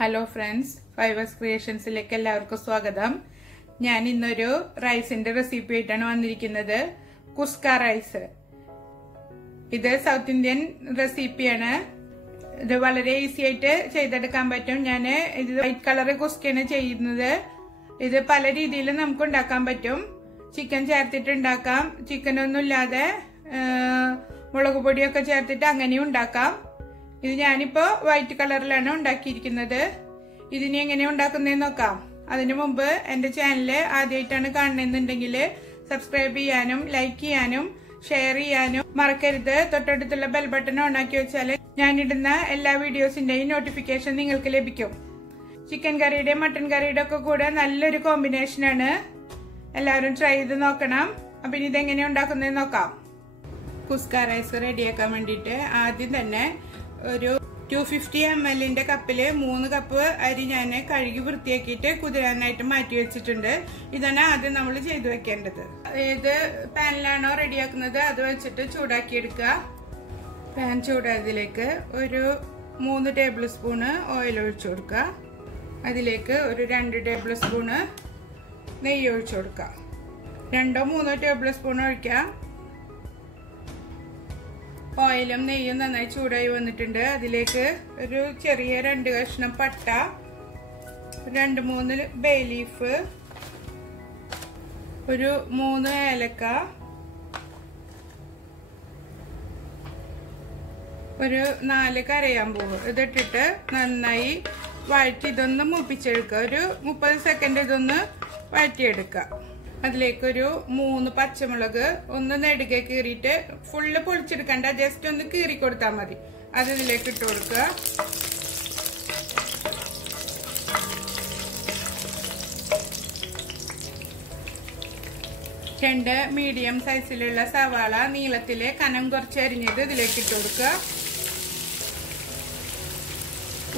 Hello friends, Fivers Creationsലേക്ക് എല്ലാവർക്കും സ്വാഗതം. ഞാൻ ഇന്നൊരു റൈസിന്റെ റെസിപ്പി ആയിട്ടാണ് വന്നിരിക്കുന്നത്. കുസ്ക റൈസ്. ഇത് സൗത്ത് ഇന്ത്യൻ റെസിപ്പിയാണ്. ഇത് വളരെ ഈസി ആയിട്ട് ചെയ്തെടുക്കാൻ പറ്റും. ഞാൻ ഇത് വൈറ്റ് കളർ കുസ്കയാണ് ചെയ്യുന്നത്. ഇത് പല രീതിയിൽ നമുക്ക് ഉണ്ടാക്കാൻ പറ്റും. ചിക്കൻ ചേർത്തിട്ട് ഉണ്ടാക്കാം, ചിക്കൻ ഒന്നും ഇല്ലാതെ മുളക് പൊടിയൊക്കെ ചേർത്തിട്ട് അങ്ങനെയും ഉണ്ടാക്കാം. ഇത് ഞാനിപ്പോ വൈറ്റ് കളറിലാണ് ഉണ്ടാക്കിയിരിക്കുന്നത്. ഇതിനെ എങ്ങനെയാ ഉണ്ടാക്കുന്നതെന്ന് നോക്കാം. അതിനു മുമ്പ് എന്റെ ചാനല് ആദ്യമായിട്ടാണ് കാണുന്നുണ്ടെങ്കിൽ സബ്സ്ക്രൈബ് ചെയ്യാനും ലൈക്ക് ചെയ്യാനും ഷെയർ ചെയ്യാനും മറക്കരുത്. തൊട്ടടുത്തുള്ള ബെൽ ബട്ടൺ ഓൺ ആക്കി വെച്ചാൽ ഞാനിടുന്ന എല്ലാ വീഡിയോസിന്റെയും നോട്ടിഫിക്കേഷൻ നിങ്ങൾക്ക് ലഭിക്കും. ചിക്കൻ കറിയുടെ മട്ടൻ കറിയുടെ ഒക്കെ കൂടെ നല്ലൊരു കോമ്പിനേഷനാണ്. എല്ലാവരും ട്രൈ ചെയ്ത് നോക്കണം. അപ്പൊ ഇനി ഇതെങ്ങനെയാ ഉണ്ടാക്കുന്നതെന്ന് നോക്കാം. കുസ്ക റൈസ് റെഡിയാക്കാൻ വേണ്ടിയിട്ട് ആദ്യം തന്നെ ഒരു 250 ml കപ്പില് 3 കപ്പ് അരി ഞാൻ കഴുകി വൃത്തിയാക്കിയിട്ട് കുതിരാനായിട്ട് മാറ്റി വെച്ചിട്ടുണ്ട്. ഇതാണ് ആദ്യം നമ്മൾ ചെയ്തു വെക്കേണ്ടത്. ഏത് പാനിലാണോ റെഡിയാക്കുന്നത് അത് വെച്ചിട്ട് ചൂടാക്കി എടുക്കുക. പാൻ ചൂടായതിലേക്ക് ഒരു 3 ടേബിൾ സ്പൂണ് ഓയിൽ ഒഴിച്ചു കൊടുക്കുക. അതിലേക്ക് ഒരു 2 ടേബിൾ സ്പൂണ് നെയ്യ് ഒഴിച്ചു കൊടുക്കുക. 2-3 ടേബിൾ സ്പൂൺ ഒഴിക്കാം. ഓയിലും നെയ്യും നന്നായി ചൂടായി വന്നിട്ടുണ്ട്. അതിലേക്ക് ഒരു ചെറിയ 2 കഷ്ണം പട്ട, 2-3 ബേ ലീഫ്, ഒരു 3 ഏലക്ക, ഒരു 4 കരയാമ്പൂവ് ഇതിട്ടിട്ട് നന്നായി വഴറ്റി ഇതൊന്ന് മൂപ്പിച്ചെടുക്കുക. ഒരു 30 സെക്കൻഡ് ഇതൊന്ന് വഴറ്റിയെടുക്കുക. അതിലേക്കൊരു 3 പച്ചമുളക് ഒന്ന് നെടുകെ കീറിയിട്ട് ഫുള്ള് പൊളിച്ചെടുക്കണ്ട, ജസ്റ്റ് ഒന്ന് കീറി കൊടുത്താൽ മതി. അത് ഇതിലേക്ക് ഇട്ട് കൊടുക്കുക. രണ്ട് മീഡിയം സൈസിലുള്ള സവാള നീളത്തിലെ കനം കുറച്ച് അരിഞ്ഞത് ഇതിലേക്ക് ഇട്ട് കൊടുക്കുക.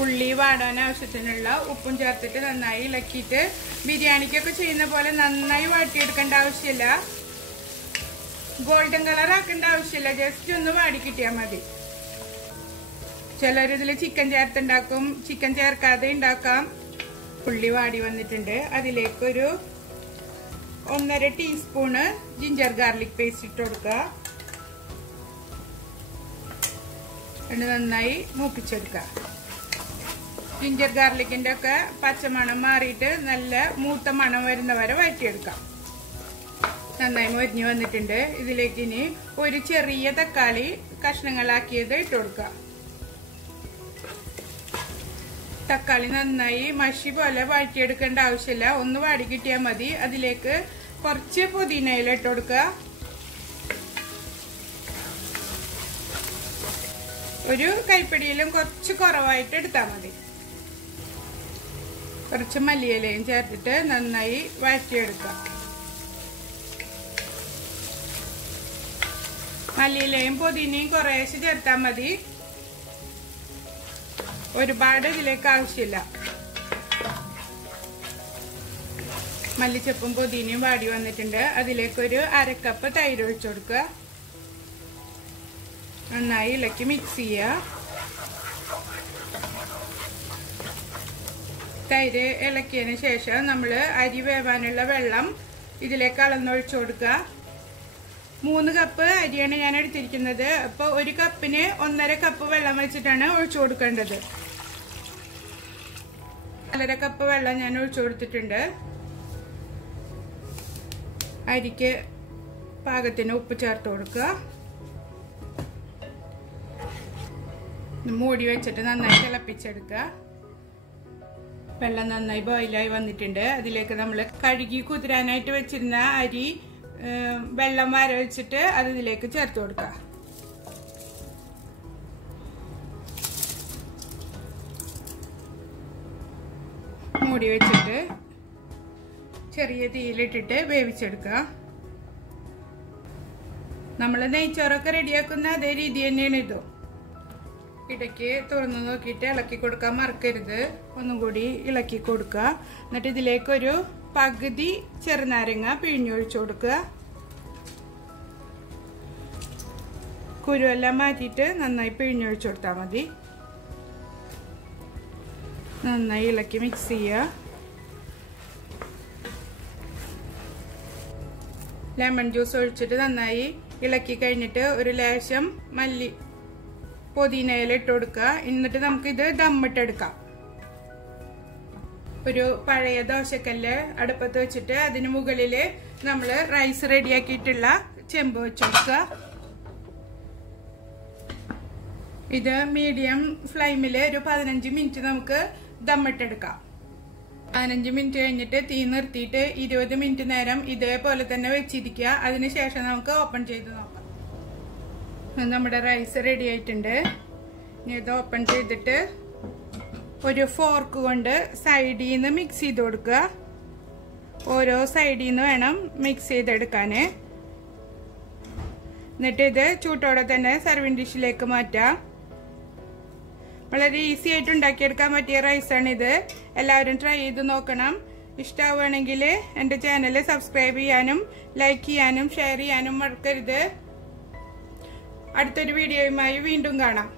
ഉള്ളി വാടാൻ ആവശ്യത്തിനുള്ള ഉപ്പും ചേർത്തിട്ട് നന്നായി ഇളക്കിയിട്ട് ബിരിയാണിക്കൊക്കെ ചെയ്യുന്ന പോലെ നന്നായി വാട്ടിയെടുക്കേണ്ട ആവശ്യമില്ല. ഗോൾഡൻ കളർ ആക്കേണ്ട ആവശ്യമില്ല, ജസ്റ്റ് ഒന്ന് വാടി കിട്ടിയാൽ മതി. ചിലരിതിൽ ചിക്കൻ ചേർത്തുണ്ടാക്കും, ചിക്കൻ ചേർക്കാതെ ഉണ്ടാക്കാം. ഉള്ളി വാടി വന്നിട്ടുണ്ട്. അതിലേക്കൊരു 1.5 ടീസ്പൂണ് ജിഞ്ചർ ഗാർലിക് പേസ്റ്റ് ഇട്ട് കൊടുക്കുക. നന്നായി മൂപ്പിച്ചെടുക്കുക. ജിഞ്ചർ ഗാർലിക്കിന്റെ ഒക്കെ പച്ചമണം മാറിയിട്ട് നല്ല മൂത്ത മണം വരുന്നവരെ വഴറ്റിയെടുക്കാം. നന്നായി മൊരിഞ്ഞു വന്നിട്ടുണ്ട്. ഇതിലേക്ക് ഇനി ഒരു ചെറിയ തക്കാളി കഷ്ണങ്ങളാക്കിയത് ഇട്ട് കൊടുക്കുക. തക്കാളി നന്നായി മഷി പോലെ വഴറ്റിയെടുക്കേണ്ട ആവശ്യമില്ല, ഒന്ന് വാടി കിട്ടിയാൽ മതി. അതിലേക്ക് കുറച്ച് പുതിനയില ഇട്ട് കൊടുക്കുക. ഒരു കൈപ്പിടിയിലും കുറച്ച് കുറവായിട്ട് എടുത്താൽ മതി. കുറച്ച് മല്ലിയിലയും ചേർത്തിട്ട് നന്നായി വഴറ്റിയെടുക്കാം. മല്ലിയിലയും പുതിനയും കുറേശ്ശെ ചേർത്താൽ മതി, ഒരുപാട് ഇതിലേക്ക് ആവശ്യമില്ല. മല്ലിച്ചപ്പും പുതിനയും വാടി വന്നിട്ടുണ്ട്. അതിലേക്കൊരു 1/2 കപ്പ് തൈര് ഒഴിച്ചു കൊടുക്കുക. നന്നായി ഇളക്കി മിക്സ് ചെയ്യുക. തൈര് ഇളക്കിയതിന് ശേഷം നമ്മൾ അരി വേവാനുള്ള വെള്ളം ഇതിലേക്ക് അളന്നൊഴിച്ചു കൊടുക്കുക. 3 കപ്പ് അരിയാണ് ഞാൻ എടുത്തിരിക്കുന്നത്. അപ്പോൾ 1 കപ്പിന് 1.5 കപ്പ് വെള്ളം വെച്ചിട്ടാണ് ഒഴിച്ചു കൊടുക്കേണ്ടത്. 1.5 കപ്പ് വെള്ളം ഞാൻ ഒഴിച്ചു കൊടുത്തിട്ടുണ്ട്. അരിക്ക് പാകത്തിന് ഉപ്പ് ചേർത്ത് കൊടുക്കുക. മൂടി വെച്ചിട്ട് നന്നായി തിളപ്പിച്ചെടുക്കുക. വെള്ളം നന്നായി ബോയിലായി വന്നിട്ടുണ്ട്. അതിലേക്ക് നമ്മൾ കഴുകി കുതിരാനായിട്ട് വെച്ചിരുന്ന അരി വെള്ളം വരച്ചിട്ട് അത് ഇതിലേക്ക് ചേർത്ത് കൊടുക്കുക. മൂടി വെച്ചിട്ട് ചെറിയ തീയിലിട്ടിട്ട് വേവിച്ചെടുക്കുക. നമ്മൾ നെയ്ച്ചോറൊക്കെ റെഡിയാക്കുന്ന അതേ രീതി തന്നെയാണ് ഇതും. ഇടയ്ക്ക് തുറന്നു നോക്കിയിട്ട് ഇളക്കി കൊടുക്കാൻ മറക്കരുത്. ഒന്നും കൂടി ഇളക്കി കൊടുക്കുക. എന്നിട്ട് ഇതിലേക്കൊരു പകുതി ചെറുനാരങ്ങ പിഴിഞ്ഞൊഴിച്ചു കൊടുക്കുക. കുരുവെല്ലാം മാറ്റിയിട്ട് നന്നായി പിഴിഞ്ഞൊഴിച്ചു കൊടുത്താൽ മതി. നന്നായി ഇളക്കി മിക്സ് ചെയ്യുക. ലെമൺ ജ്യൂസ് ഒഴിച്ചിട്ട് നന്നായി ഇളക്കി കഴിഞ്ഞിട്ട് ഒരു ലേശം പുതിനയില ഇട്ട് കൊടുക്കുക. എന്നിട്ട് നമുക്കിത് ദമ്മിട്ടെടുക്കാം. ഒരു പഴയ ദോശക്കല്ല് അടുപ്പത്ത് വെച്ചിട്ട് അതിന് മുകളില് നമ്മള് റൈസ് റെഡിയാക്കിയിട്ടുള്ള ചെമ്പ് വെച്ച് കൊടുക്കുക. ഇത് മീഡിയം ഫ്ലെയിമില് ഒരു 15 മിനിറ്റ് നമുക്ക് ദമ്മിട്ടെടുക്കാം. 15 മിനിറ്റ് കഴിഞ്ഞിട്ട് തീ നിർത്തിയിട്ട് 20 മിനിറ്റ് നേരം ഇതേപോലെ തന്നെ വെച്ചിരിക്കുക. അതിനുശേഷം നമുക്ക് ഓപ്പൺ ചെയ്ത് നോക്കാം. നമ്മുടെ റൈസ് റെഡി ആയിട്ടുണ്ട്. ഇനി ഇത് ഓപ്പൺ ചെയ്തിട്ട് ഒരു ഫോർക്ക് കൊണ്ട് സൈഡിൽ നിന്ന് മിക്സ് ചെയ്ത് കൊടുക്കുക. ഓരോ സൈഡിൽ നിന്ന് വേണം മിക്സ് ചെയ്തെടുക്കാന്. എന്നിട്ട് ഇത് ചൂട്ടോടെ തന്നെ സർവിംഗ് ഡിഷിലേക്ക് മാറ്റാം. വളരെ ഈസി ആയിട്ട് ഉണ്ടാക്കിയെടുക്കാൻ പറ്റിയ റൈസാണ് ഇത്. എല്ലാവരും ട്രൈ ചെയ്ത് നോക്കണം. ഇഷ്ടമാവുകയാണെങ്കിൽ എൻ്റെ ചാനൽ സബ്സ്ക്രൈബ് ചെയ്യാനും ലൈക്ക് ചെയ്യാനും ഷെയർ ചെയ്യാനും മറക്കരുത്. അടുത്തൊരു വീഡിയോയുമായി വീണ്ടും കാണാം.